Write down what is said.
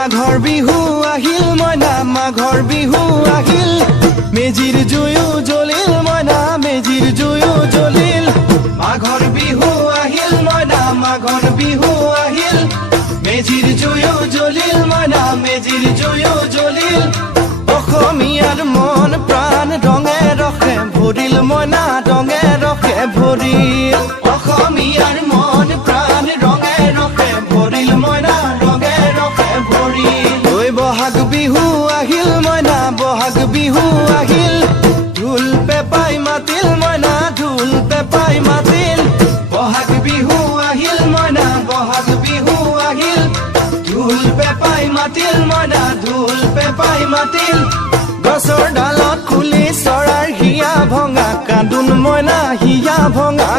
মাঘৰ বিহু আহিল মইনা মাঘৰ বিহু আহিল মেজিৰ জুয়ো জ্বলিল মইনা মেজিৰ জুয়ো জ্বলিল মাঘৰ বিহু আহিল মইনা মাঘৰ বিহু আহিল মেজিৰ জুয়ো জ্বলিল মইনা মেজিৰ জুয়ো জ্বলিল অসমীয়াৰ মন প্ৰাণ ৰঙে ৰসে ভৰিল মইনা ৰঙে ৰসে ভৰিল অসমীয়াৰ মন প্ৰাণ ৰঙে ৰসে ভৰিল মইনা ৰঙে ৰসে ভৰিল ঐ বহাগ বিহু আহিল মইনা বহাগ বিহু আহিল ঢোল পেপাই মাতিল মইনা ঢোল পেপাই মাতিল বহাগ বিহু আহিল মইনা বহাগ বিহু আহিল ঢোল পেপাই মাতিল মইনা ঢোল পেপাই মাতিল গছৰ ডালত খুলি চৰাইৰ হিয়া ভঙা কান্দোন মইনা হিয়া ভঙা